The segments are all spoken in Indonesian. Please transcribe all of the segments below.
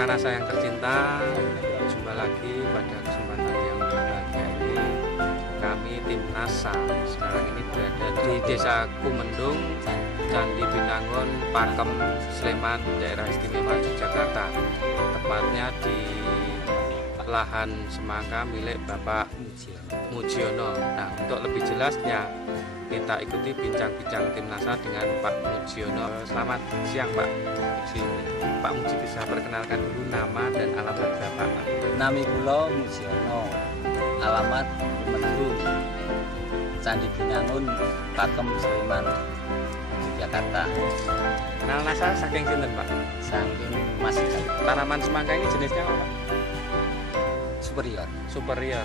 Mitra NASA yang tercinta, jumpa lagi pada kesempatan yang berbahagia ini. Kami tim NASA sekarang ini berada di Desa Kumendung, Candi Binangun, Pakem, Sleman, daerah istimewa Yogyakarta. Tepatnya di lahan semangka milik Bapak Mujiono. Nah, untuk lebih jelasnya kita ikuti bincang-bincang tim NASA dengan Pak Mujiono. Selamat siang Pak Muji. Pak Muji bisa perkenalkan dulu nama dan alamat Bapak. Nami kula Mujiono, alamat Kumendung, Candi Binangun, Pakem, Sleman, Jakarta. Kenal NASA saking sinten Pak? Saking masih Tanaman semangka ini jenisnya apa Pak? superior. Superior.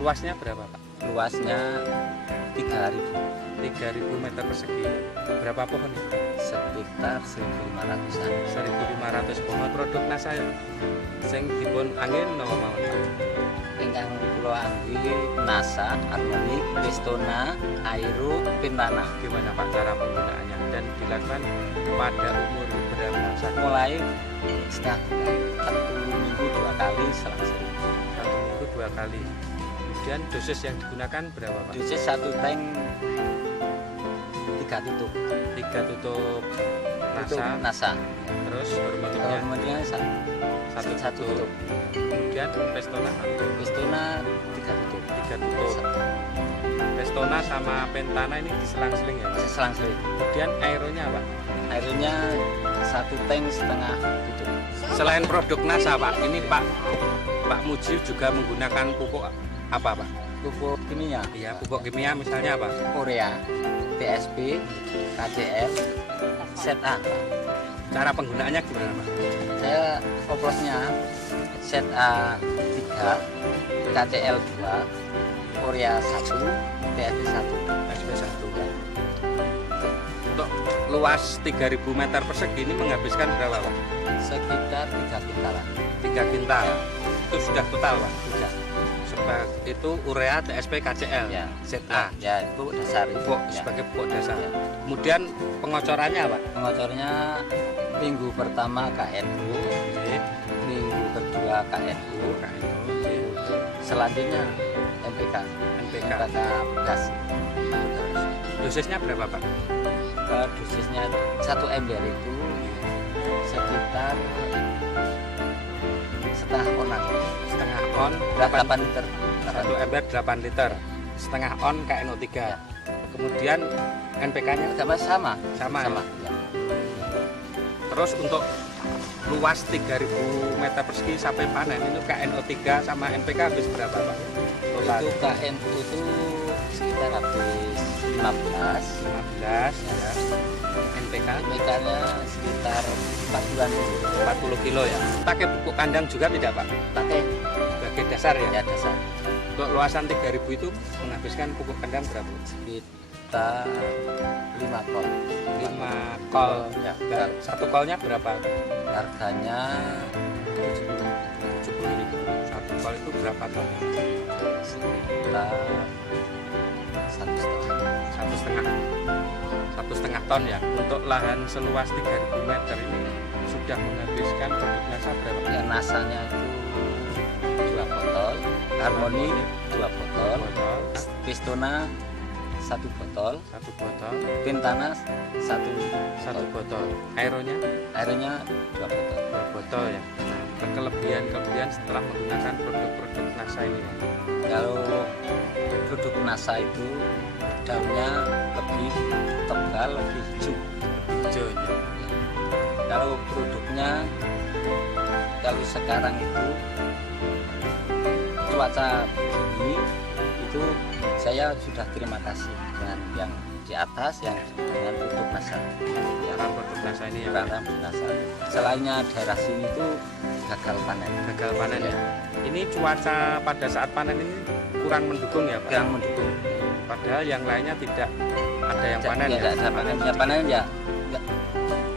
Luasnya berapa Pak? Luasnya 3.000, 3000 meter persegi. Berapa pohon itu? sekitar 1.500-an. 1500 pohon. Produk NASA sing dipun angin napa mawon? Ingkang kula angge NASA, Harmoni, Pistona, Aero, Pintana. Gimana Pak cara penggunaannya dan dilakukan pada umur berapa saat? Mulai setiap 1 minggu 2 kali selang sering. 1 minggu 2 kali. Kemudian dosis yang digunakan berapa Pak? Dosis 1 tank 3 tutup. 3 tutup Tutup NASA, NASA. terus hormonnya Kemudian 1 tutup. Kemudian Pestona Pistona 3 tutup. 3 tutup. Pestona sama Pentana ini diselang-seling ya Pak? Selang sering. Kemudian aeronya Pak? Airnya 1 tank setengah tutup. Selain produk NASA Pak, ini Pak Muji juga menggunakan pupuk apa Pak? Pupuk kimia. Iya, pupuk kimia misalnya apa? Urea, TSP, KCL, ZA. Cara penggunaannya gimana Pak? Saya oplosnya ZA 3, KCL 2, Urea 1, TSP 1. SP1 ya. Untuk luas 3000 meter persegi ini menghabiskan berapa Pak? Sekitar 3 kintalan. 3 kintal. Itu sudah total Pak? Sudah. Sebab itu urea, TSP, KCL, Ya. ZA. Ya, itu dasar Pupuk ya. sebagai pupuk dasar. Ya. Kemudian pengocorannya Pak? Pengocornya minggu pertama KNU, minggu kedua KNU, selanjutnya NPK. NPK. NPK gas. Dosisnya berapa Pak? Dosisnya 1 ember itu sekitar setengah onan, Setengah on 8 liter. 1 ember 8 liter. Setengah on KNO3. Ya. Kemudian NPK-nya Sama. sama. Ya? Ya. Terus untuk luas 3000 meter persegi sampai panen itu KNO3 sama NPK habis berapa Pak? Total Itu KNU itu sekitar habis 15. 15 ya. NPK NPK-nya sekitar 40-an. 40 kilo ya. Pakai pupuk kandang juga tidak Pak? Pakai Sebagai dasar ya. ya dasar Untuk luasan 3000 itu menghabiskan pupuk kandang berapa? sekitar 5 kol. 5 kol ya. Ya. Satu kolnya berapa? Harganya 70.000. Satu kol itu berapa ton? sekitar 1,5. Satu setengah ton ya. Untuk lahan seluas 3000 meter ini sudah menghabiskan produk NASA berapa? Ya nasanya itu 2 botol, Harmoni 2 botol, Pistona 1 botol, 1 botol, Pintana 1 botol. Aeronya Airnya 2 botol. 2 botol ya. Nah, kelebihan setelah menggunakan produk-produk NASA ini Pak. Kalau produk NASA itu daunnya lebih tebal, lebih hijau. Hijau ya. Kalau produknya kalau sekarang itu cuaca begini itu saya sudah terima kasih dengan yang di atas yang dengan produk NASA. Karena produk NASA ini ya. Karena NASA. Selainnya daerah sini itu gagal panen. Gagal panen ya. Ini cuaca pada saat panen ini kurang mendukung ya Pak. Yang mendukung. Padahal yang lainnya tidak ada yang panen ya. Tidak ada panen. Ya panen ya enggak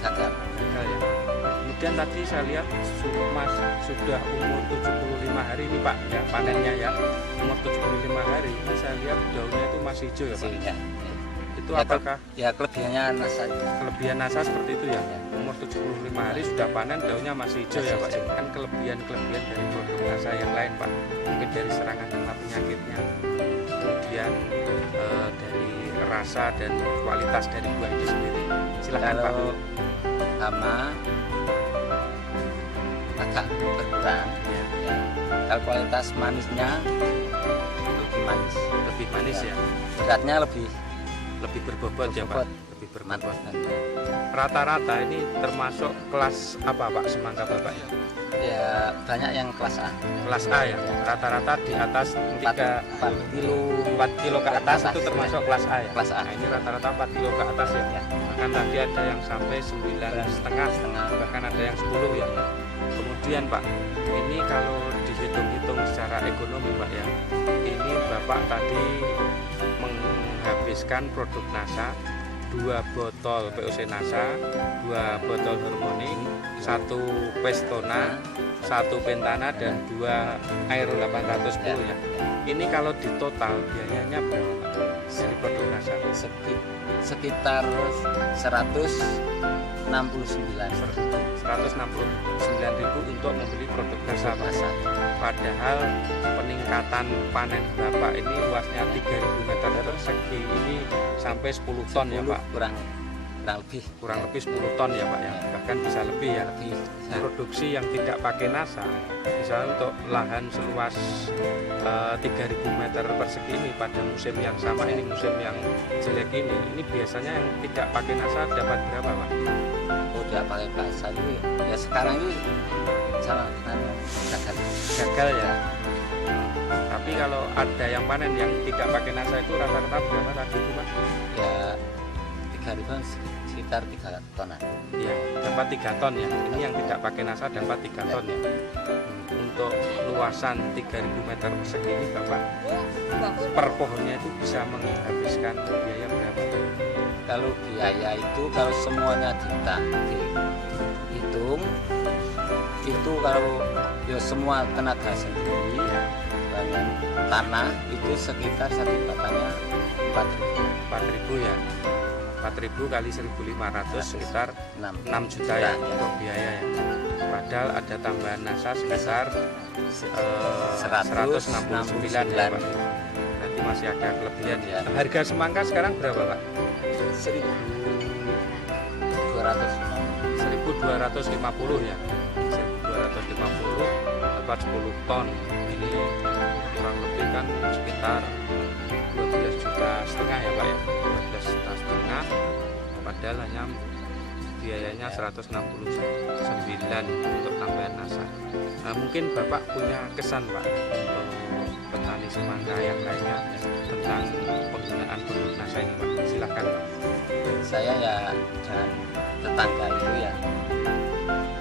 gagal. Gagal ya. Kemudian tadi saya lihat Mas sudah umur 75 hari ini Pak ya panennya ya. Umur 75 hari ini saya lihat daunnya itu masih hijau ya Pak. Sehingga, Itu Ya, apakah Ya kelebihannya nasa kelebihan NASA seperti itu ya? Ya. Umur 75 hari sudah panen, daunnya masih hijau ya Masih Pak? hijau. Kan kelebihan-kelebihan dari produk NASA yang lain Pak, mungkin dari serangan kena penyakitnya, kemudian dari rasa dan kualitas dari buah itu sendiri. Silahkan Pak. kalau hama agak berkurang. Ya, Ya. Kalau kualitas manisnya lebih manis. lebih manis ya, Beratnya lebih lebih berbobot ya Pak, Berbobot. lebih mantap. berbobot. Rata-rata ini termasuk kelas apa Pak semangka Bapak ya? Ya banyak yang kelas A. Kelas A ya, rata-rata di atas 3 4 kilo. 4 kilo ke atas Atas, itu termasuk kelas A ya? Kelas A. Nah, ini rata-rata 4 kilo ke atas ya? Ya. Bahkan tadi ada yang sampai 9,5, bahkan ada yang 10 ya. Kemudian Pak, ini kalau dihitung-hitung secara ekonomi Pak ya, ini Bapak tadi menghabiskan produk NASA 2 botol POC NASA, 2 botol Harmonic, 1 Pestona, 1 Pentana, dan 2 Aero 810 ya. Ini kalau di total biayanya berapa Pak dari produk NASA? Sekitar 169 169.000 untuk membeli produk NASA Pak. masa. Padahal peningkatan panen Bapak ini luasnya 3.000 meter persegi ini sampai 10 ton ya Pak. kurang lebih. Kurang lebih 10 ton ya Pak ya. Bahkan bisa lebih ya. Lebih. Produksi yang tidak pakai NASA, misalnya untuk lahan seluas 3.000 meter persegi ini pada musim yang sama ini, musim yang jelek ini biasanya yang tidak pakai NASA dapat berapa Pak? Udah pakai pasar itu ya sekarang itu sama gagal. Gagal ya. Tapi kalau ada yang panen yang tidak pakai NASA itu rata-rata berapa tadi itu Pak? Ya 3.000 sekitar 3 tonan. Ya, dapat 3 ton ya. Ini yang tidak pakai NASA dapat 3 ton ya. Untuk luasan 3.000 meter persegi ini Bapak per pohonnya itu bisa menghabiskan biaya berapa? Kalau biaya itu kalau semuanya dihitung itu kalau ya semua tenaga sendiri dengan tanah itu sekitar satu batangnya 4.000 ya. 4.000 kali 1.500 sekitar 6 juta ya untuk biaya ya. Padahal ada tambahan NASA sekitar 169 ya Pak. Berarti masih ada kelebihan ya. Harga semangka sekarang berapa Pak? 1.250 ya. 1.250 dapat 10 ton. Ini kurang lebih kan sekitar 12,5 juta ya Pak ya. 12,5 juta. Padahal hanya biayanya 169 untuk tambahan NASA. Nah, mungkin Bapak punya kesan Pak untuk petani semangka yang lainnya tentang penggunaan produk NASA ini Pak. Silahkan Pak. Saya ya dan tetangga itu ya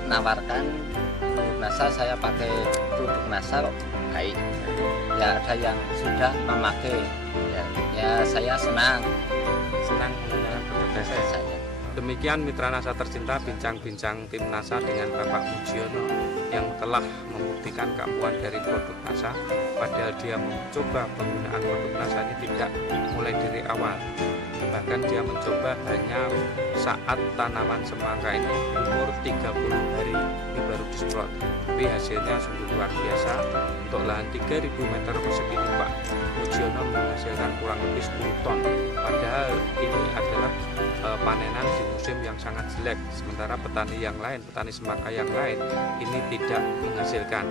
menawarkan produk NASA, saya pakai produk NASA kok baik. Ya ada yang sudah memakai. Ya saya senang Menggunakan produk NASA ya. saya. Demikian mitra NASA tercinta, bincang-bincang tim NASA dengan Bapak Mujiono yang telah membuktikan keampuhan dari produk NASA. Padahal dia mencoba penggunaan produk NASA ini tidak mulai dari awal. Bahkan dia mencoba hanya saat tanaman semangka ini umur 30 hari ini baru disemprot. Tapi hasilnya sungguh luar biasa. Untuk lahan 3.000 meter persegi ini Pak Mujiono menghasilkan kurang lebih 10 ton. Padahal ini adalah panenan di musim yang sangat jelek, sementara petani yang lain, petani semangka yang lain ini tidak menghasilkan.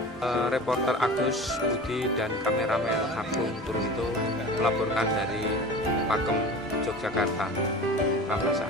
Reporter Agus Budi dan kameramen Agung Turunto melaporkan dari Pakem, Yogyakarta. Pak Masa.